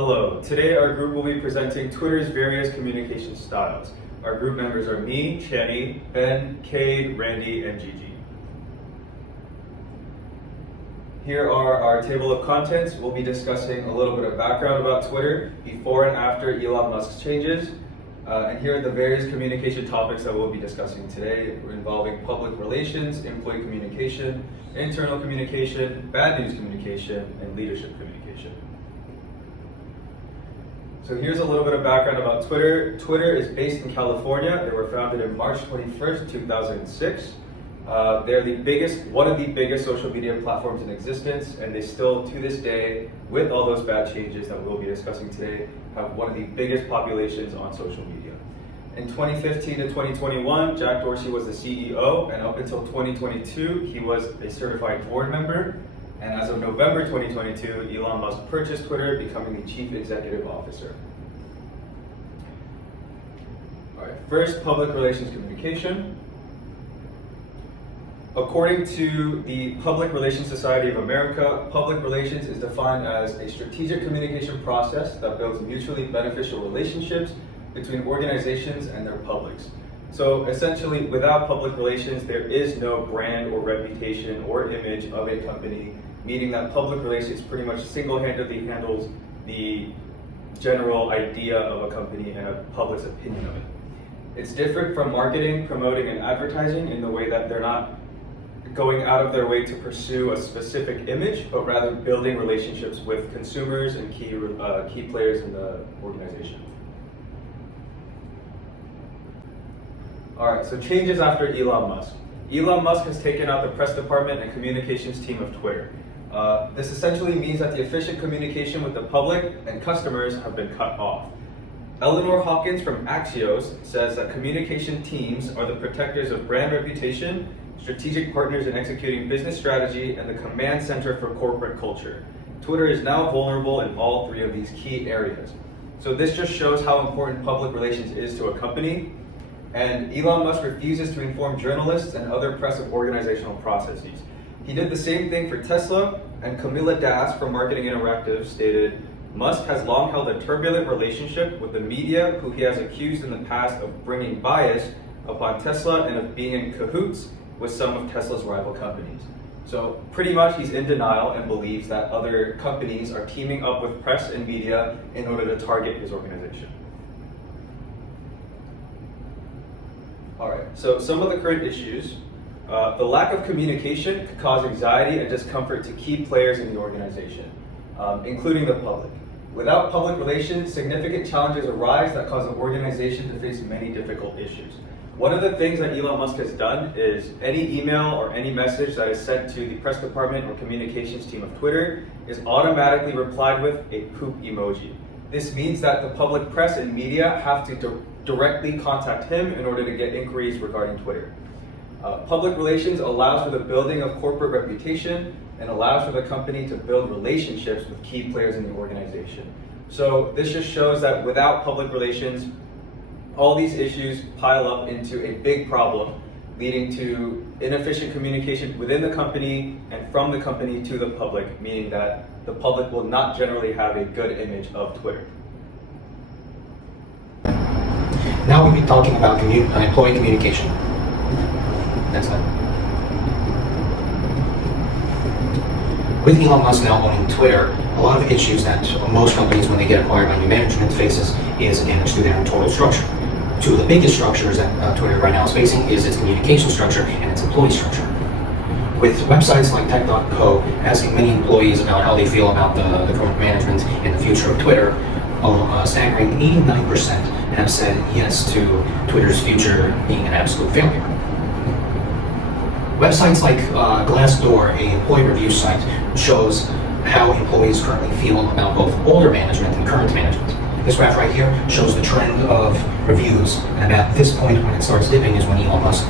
Hello, today our group will be presenting Twitter's various communication styles. Our group members are me, Channy, Ben, Cade, Randy, and Gigi. Here are our table of contents. We'll be discussing a little bit of background about Twitter, before and after Elon Musk's changes, and here are the various communication topics that we'll be discussing today, involving public relations, employee communication, internal communication, bad news communication, and leadership communication. So here's a little bit of background about Twitter. Twitter is based in California. They were founded in March 21st, 2006. They're one of the biggest social media platforms in existence, and they still, to this day, with all those bad changes that we'll be discussing today, have one of the biggest populations on social media. In 2015 to 2021, Jack Dorsey was the CEO, and up until 2022, he was a certified board member. And as of November 2022, Elon Musk purchased Twitter, becoming the chief executive officer. All right, first, public relations communication. According to the Public Relations Society of America, public relations is defined as a strategic communication process that builds mutually beneficial relationships between organizations and their publics. So essentially, without public relations, there is no brand or reputation or image of a company, meaning that public relations pretty much single-handedly handles the general idea of a company and a public's opinion of it. It's different from marketing, promoting, and advertising in the way that they're not going out of their way to pursue a specific image, but rather building relationships with consumers and key players in the organization. All right, so changes after Elon Musk. Elon Musk has taken out the press department and communications team of Twitter. This essentially means that the efficient communication with the public and customers have been cut off. Eleanor Hawkins from Axios says that communication teams are the protectors of brand reputation, strategic partners in executing business strategy, and the command center for corporate culture. Twitter is now vulnerable in all three of these key areas. So this just shows how important public relations is to a company. And Elon Musk refuses to inform journalists and other press of organizational processes. He did the same thing for Tesla, and Camilla Das from Marketing Interactive stated, "Musk has long held a turbulent relationship with the media, who he has accused in the past of bringing bias upon Tesla and of being in cahoots with some of Tesla's rival companies." So pretty much he's in denial and believes that other companies are teaming up with press and media in order to target his organization. All right, so some of the current issues. The lack of communication could cause anxiety and discomfort to key players in the organization, including the public. Without public relations, significant challenges arise that cause an organization to face many difficult issues. One of the things that Elon Musk has done is any email or any message that is sent to the press department or communications team of Twitter is automatically replied with a poop emoji. This means that the public press and media have to directly contact him in order to get inquiries regarding Twitter. Public relations allows for the building of corporate reputation and allows for the company to build relationships with key players in the organization. So this just shows that without public relations, all these issues pile up into a big problem, leading to inefficient communication within the company and from the company to the public, meaning that the public will not generally have a good image of Twitter. Now we'll be talking about employee communication. Next slide. With Elon Musk now owning Twitter, a lot of issues that most companies, when they get acquired by new management, faces is damage to their total structure. Two of the biggest structures that Twitter right now is facing is its communication structure and its employee structure. With websites like tech.co asking many employees about how they feel about the current management and the future of Twitter, a staggering 89% have said yes to Twitter's future being an absolute failure. Websites like Glassdoor, an employee review site, shows how employees currently feel about both older management and current management. This graph right here shows the trend of reviews, and at this point when it starts dipping is when Elon Musk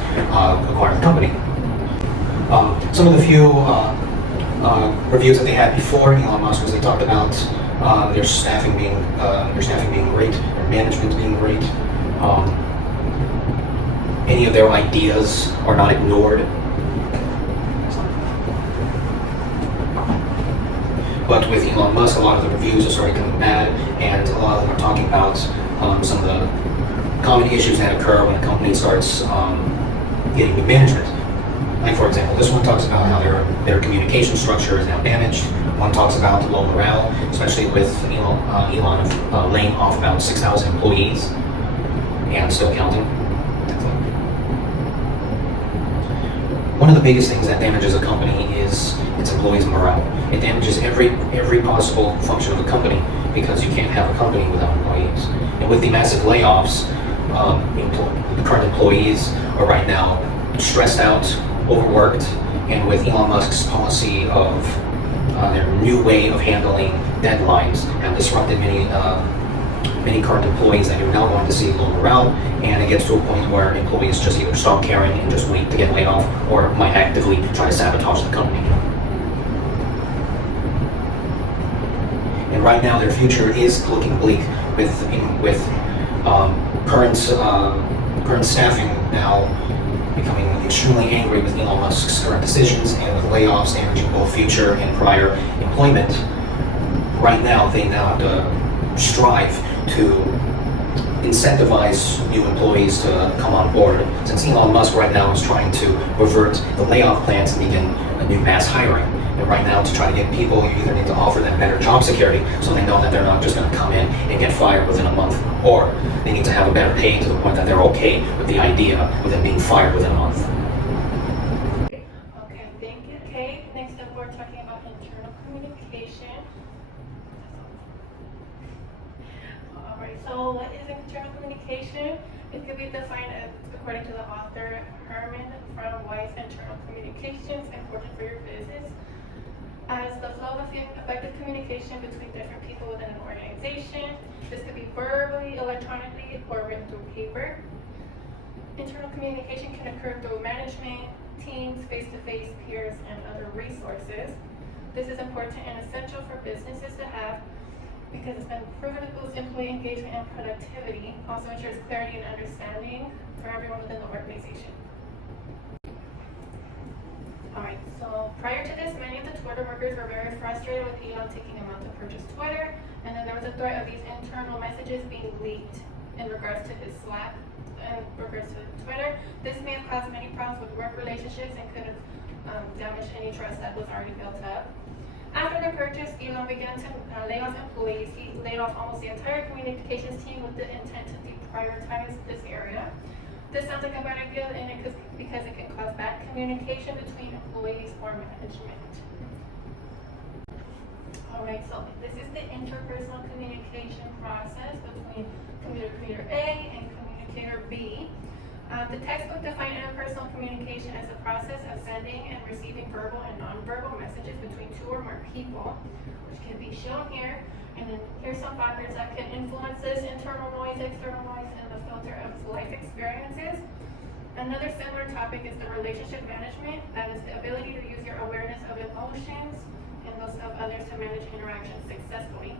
acquired the company. Some of the few reviews that they had before Elon Musk was they talked about their staffing being great, their management being great. Any of their ideas are not ignored. But with Elon Musk, a lot of the reviews are starting coming bad, and a lot of them are talking about some of the common issues that occur when a company starts getting new management. Like, for example, this one talks about how their communication structure is now damaged. One talks about low morale, especially with Elon laying off about 6,000 employees and still counting. One of the biggest things that damages a company is its employees' morale. It damages every possible function of the company because you can't have a company without employees. And with the massive layoffs, the current employees are right now stressed out, overworked, and with Elon Musk's policy of their new way of handling deadlines have disrupted many current employees that are now going to see low morale, and it gets to a point where employees just either stop caring and just wait to get laid off, or might actively try to sabotage the company. And right now, their future is looking bleak with current staffing now becoming extremely angry with Elon Musk's current decisions and with layoffs damaging both future and prior employment. Right now, they now have to strive to incentivize new employees to come on board, since Elon Musk right now is trying to revert the layoff plans and begin a new mass hiring. And right now, to try to get people, you either need to offer them better job security so they know that they're not just going to come in and get fired within a month, or they need to have a better pay to the point that they're okay with the idea of them being fired within a month. Okay, thank you, Kate. Next up, we're talking about internal communication. Alright, so what is internal communication? It could be defined as, according to the author, Herman from Weiss, internal communications important for your business as the flow of effective communication between different people within an organization. This could be verbally, electronically, or written through paper. Internal communication can occur through management, teams, face-to-face, peers, and other resources. This is important and essential for businesses to have because it's been proven to boost employee engagement and productivity, also ensures clarity and understanding for everyone within the organization. Alright, so prior to this, many of the Twitter workers were very frustrated with Elon taking a month to purchase Twitter, and then there was a threat of these internal messages being leaked in regards to his Slack and regards to Twitter. This may have caused many problems with work relationships and could have damaged any trust that was already built up. After the purchase, Elon began to lay off employees. He laid off almost the entire communications team with the intent to deprioritize this area. This sounds like a better deal because it can cause bad communication between employees or management. Alright, so this is the interpersonal communication process between communicator A and communicator B. The textbook defined interpersonal communication as the process of sending and receiving verbal and nonverbal messages between two or more people, which can be shown here. And then here's some factors that can influence this: internal noise, external noise, and the filter of life experiences. Another similar topic is the relationship management. That is the ability to use your awareness of emotions and those of others to manage interactions successfully.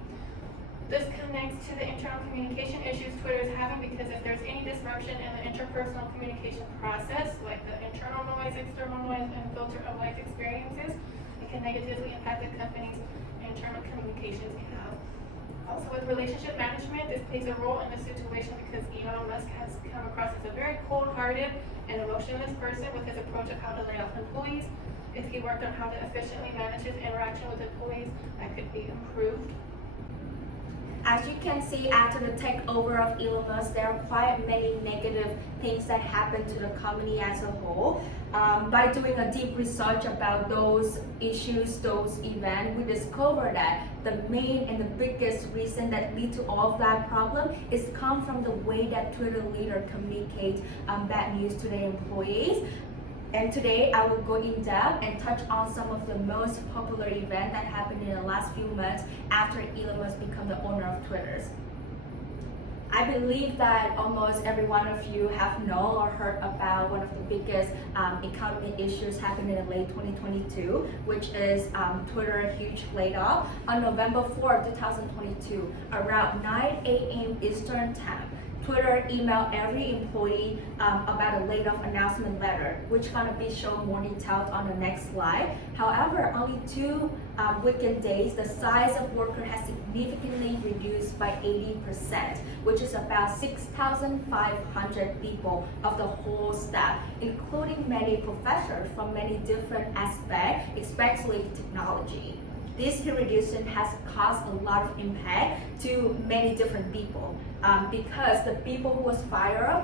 This connects to the internal communication issues Twitter is having because if there's any disruption in the interpersonal communication process, like the internal noise, external noise, and filter of life experiences, it can negatively impact the company's internal communications you have. Also with relationship management, this plays a role in the situation because Elon Musk has come across as a very cold-hearted and emotionless person with his approach of how to lay off employees. If he worked on how to efficiently manage his interaction with employees, that could be improved. As you can see, after the takeover of Elon Musk, there are quite many negative things that happen to the company as a whole. By doing a deep research about those issues, those events, we discovered that the main and the biggest reason that lead to all of that problem is come from the way that Twitter leader communicate bad news to their employees. And today I will go in depth and touch on some of the most popular events that happened in the last few months after Elon Musk became the owner of Twitter. I believe that almost every one of you have known or heard about one of the biggest economy issues happening in late 2022, which is Twitter huge layoff. On November 4, 2022, around 9 a.m. Eastern Time, Twitter emailed every employee about a laid-off announcement letter, which gonna be shown more detailed on the next slide. However, only 2 weekend days, the size of worker has significantly reduced by 80%, which is about 6,500 people of the whole staff, including many professors from many different aspects, especially technology. This reduction has caused a lot of impact to many different people because the people who was fired,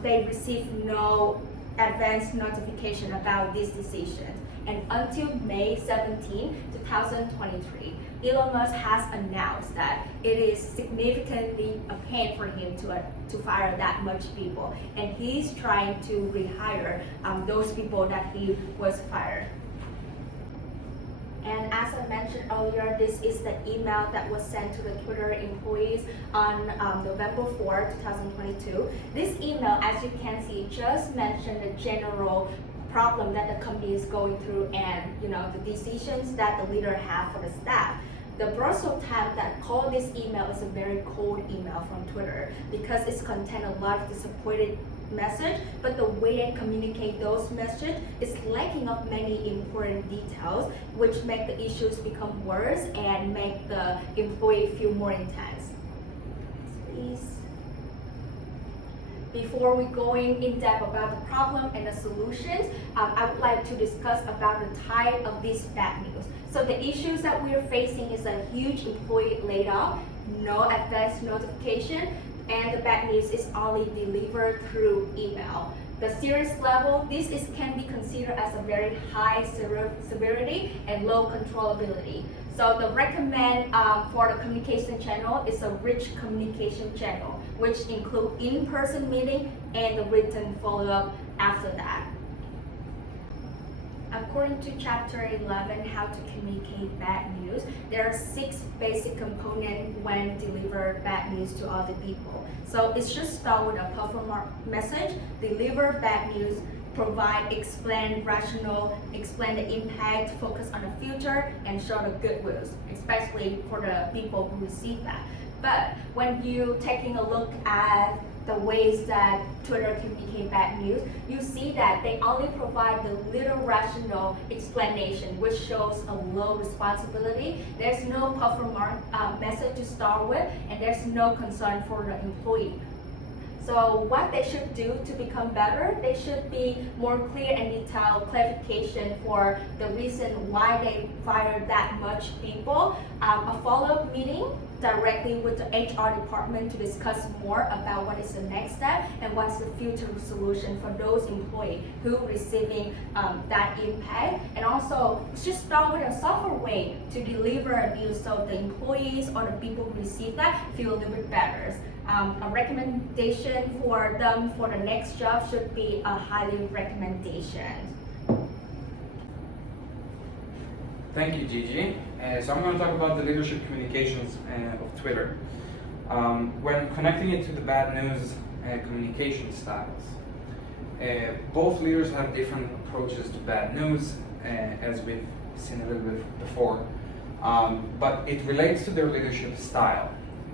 they received no advance notification about this decision. And until May 17, 2023, Elon Musk has announced that it is significantly a pain for him to fire that much people, and he's trying to rehire those people that he was fired. And as I mentioned earlier, this is the email that was sent to the Twitter employees on November 4, 2022. This email, as you can see, just mentioned the general problem that the company is going through and the decisions that the leader have for the staff. The Brussels Times that called this email is a very cold email from Twitter because it's contain a lot of disappointed message, but the way they communicate those messages is lacking of many important details, which make the issues become worse and make the employee feel more intense. Please. Before we going in depth about the problem and the solutions, I would like to discuss about the type of this bad news. So the issues that we are facing is a huge employee layoff, no advance notification, and the bad news is only delivered through email. The serious level, this can be considered as a very high severity and low controllability. So the recommend for the communication channel is a rich communication channel, which include in-person meeting and the written follow-up after that. According to chapter 11, how to communicate bad news, there are 6 basic components when deliver bad news to other people. So it's just start with a perform message, deliver bad news, provide, explain rational, explain the impact, focus on the future, and show the good news, especially for the people who receive that. But when you taking a look at the ways that Twitter communicate bad news, you see that they only provide the little rational explanation, which shows a low responsibility. There's no performance message to start with, and there's no concern for the employee. So what they should do to become better, they should be more clear and detailed clarification for the reason why they fired that much people, a follow-up meeting directly with the HR department to discuss more about what is the next step and what's the future solution for those employees who receiving that impact. And also just start with a softer way to deliver a news so the employees or the people who receive that feel a little bit better. A recommendation for them for the next job should be a highly recommendation. Thank you, Gigi. So I'm going to talk about the leadership communications of Twitter. When connecting it to the bad news communication styles, both leaders have different approaches to bad news, as we've seen a little bit before, but it relates to their leadership style.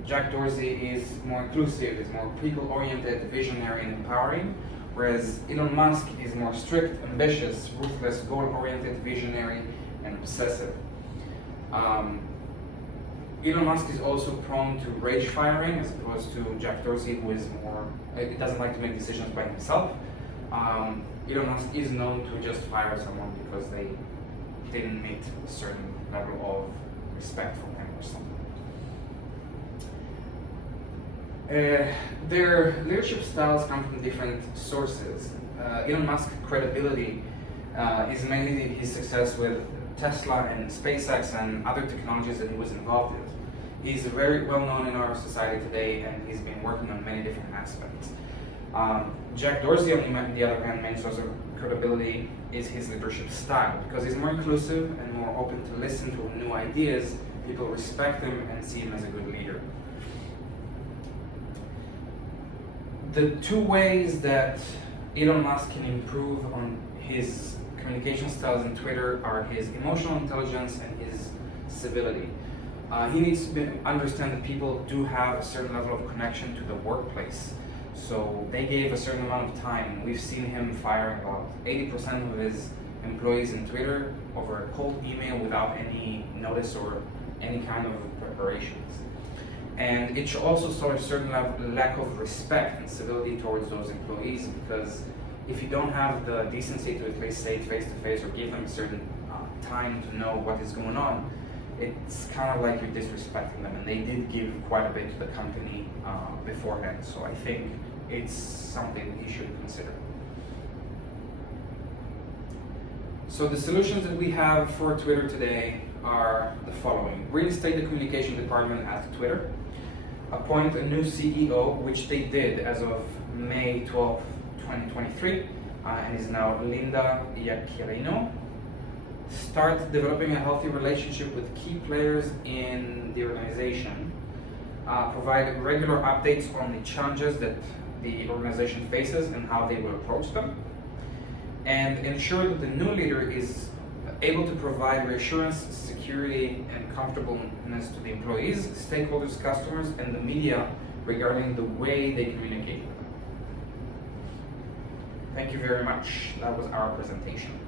Jack Dorsey is more inclusive, is more people-oriented, visionary, and empowering, whereas Elon Musk is more strict, ambitious, ruthless, goal-oriented, visionary, and obsessive. Elon Musk is also prone to rage firing as opposed to Jack Dorsey, who is more, he doesn't like to make decisions by himself. Elon Musk is known to just fire someone because they didn't meet a certain level of respect from him or something. Their leadership styles come from different sources. Elon Musk's credibility is mainly his success with Tesla and SpaceX and other technologies that he was involved with. He's very well known in our society today, and he's been working on many different aspects. Jack Dorsey, on the other hand, main source of credibility is his leadership style, because he's more inclusive and more open to listen to new ideas. People respect him and see him as a good leader. The 2 ways that Elon Musk can improve on his communication styles in Twitter are his emotional intelligence and his civility. He needs to understand that people do have a certain level of connection to the workplace. So they gave a certain amount of time. We've seen him fire about 80% of his employees in Twitter over a cold email without any notice or any kind of preparations. And it should also show a certain lack of respect and civility towards those employees, because if you don't have the decency to at least say it face to face or give them a certain time to know what is going on, it's kind of like you're disrespecting them. And they did give quite a bit to the company beforehand, so I think it's something that he should consider. So the solutions that we have for Twitter today are the following. Reinstate the communication department at Twitter. Appoint a new CEO, which they did as of May 12, 2023, and is now Linda Iacchino. Start developing a healthy relationship with key players in the organization. Provide regular updates on the challenges that the organization faces and how they will approach them. And ensure that the new leader is able to provide reassurance, security, and comfortableness to the employees, stakeholders, customers, and the media regarding the way they communicate with them. Thank you very much. That was our presentation.